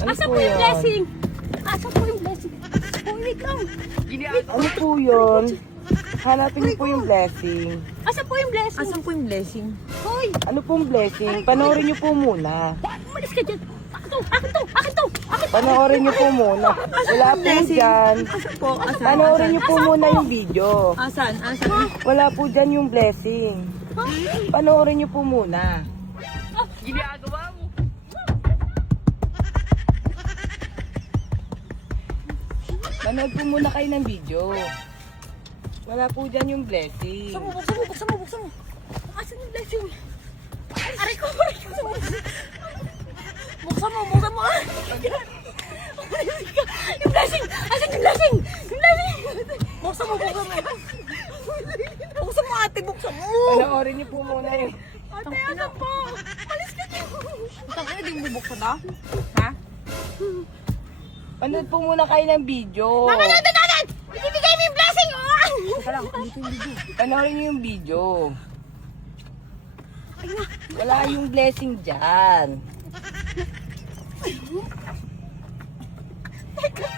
Asa po yung blessing? Asa po yung blessing? Oh, wait lang. Ano po yun? Hanapin niyo po yung blessing. Asa po yung blessing? Asan po yung blessing? Hoy! Ano pong blessing? Panoorin niyo po muna. Umalis ka dyan! Akin to! Akin to! Akin to! Akin to! Panoorin niyo po muna. Wala po dyan. Asan po? Asan? Panoorin niyo po muna yung video. Asan? Asan? Wala po dyan yung blessing. Panoorin niyo po muna. Ginagawa mo. Manood po muna kayo ng video. Wala po dyan yung blessing. Buksan mo! Buksan mo! Buksan mo! Asan yung blessing? Aray ko! Aray ko! Buksan mo! Buksan mo! Yung blessing! Asan yung blessing? Yung blessing! Buksan mo! Buksan mo! Buksan mo ate! Buksan mo! Panoorin niyo po muna yung... Ate, ano po? Alis ka dyan! Tangina, di mo bubuksan na? Ha? Panood po muna kayo ng video. Manood natin! Ibibigay mo yung blessing! Oh! Teka lang, andito yung video. Panoorin niyo yung video. Wala yung blessing dyan.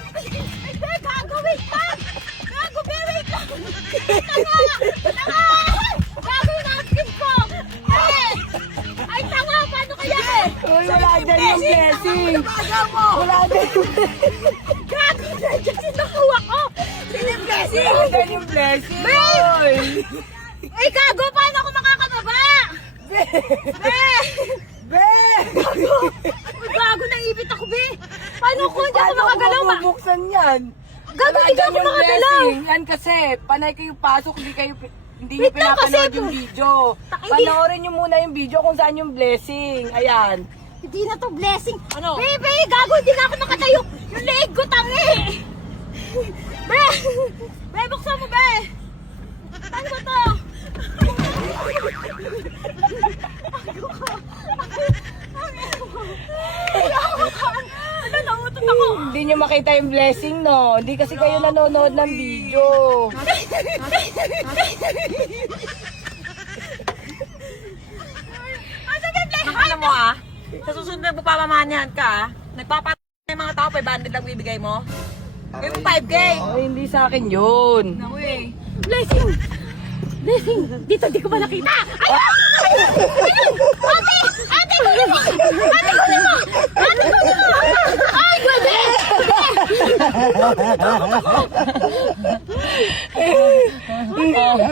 Gago, wait lang! Gago, wait lang! Tanga! Tanga! Gago yung napkin ko! Ay, tanga! Paano kaya? Uy, wala dyan yung blessing. Wala dyan yung blessing. Gago! Nandiyan sinukuha ko! Sino yung blessing? Wala dyan yung blessing. Uy! Ay, gago! Paano ako makakababa? Be! Be! Uy, gago! Naibit ako, be! Paano ko? Hindi ako makagalaw, ma! mabubuksan yan? Gago, Wala hindi dyan ako yung makagalaw! blessing. Yan kasi, panay kayo pasok, hindi nyo Wait lang kasi, pinapanood yung video. Panoorin nyo muna yung video kung saan yung blessing. Ayan. Hindi na to blessing. Ano? Be, gago, hindi na ako makatayo. Yung leeg ko, tangi. Be, buksan mo, be. Paano ba to? Ano, nautot ako. Hindi nyo makita yung blessing, no? Hindi kasi kayo nanonood ng video. Asa ba yung blessing? Alam mo ah, sa susunod na pupamamanihan ka ah, nagpapatay yung mga tao, 500 lang bibigay mo. Gawin mo 5K. Ay, hindi sa akin yun. Naku eh. Blessing! Blessing! Dito, di ko ba nakita? Ayun! Ayun! Ate! Ate, kunin mo! Ate, kunin mo! Ate, kunin mo! Ay, pwede!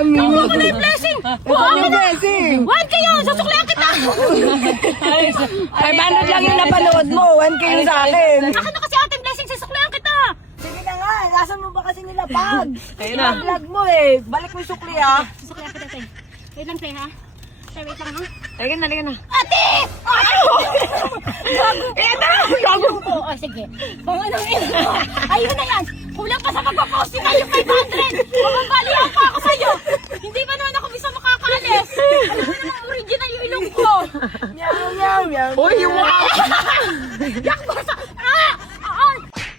Kuha mo na yung blessing! Kuha mo Yung na! blessing! 1K yun! Susuklayan kita! 500 lang yung napanood mo. 1K yung sa akin. Akin na kasi ating blessing! Susuklayan kita! Sige na nga. Lasan mo ba kasi nila bag? Ayun na. Vlog mo eh. Balik mo yung sukli ah. Susuklayan kita, te. Wait lang, te, ha? Te, wait lang, ha? Halika na, halika na. Ate! Ano? Gago! Gago po! O, sige. Kung anong ina. Ayun na yan! Kulang pa sa pagpapost na yung 500! Mababalihan pa ako sa'yo! Hindi pa naman ako bisa makakaalis! Alam mo namang original yung ilong ko! Meow, meow, meow. Uy,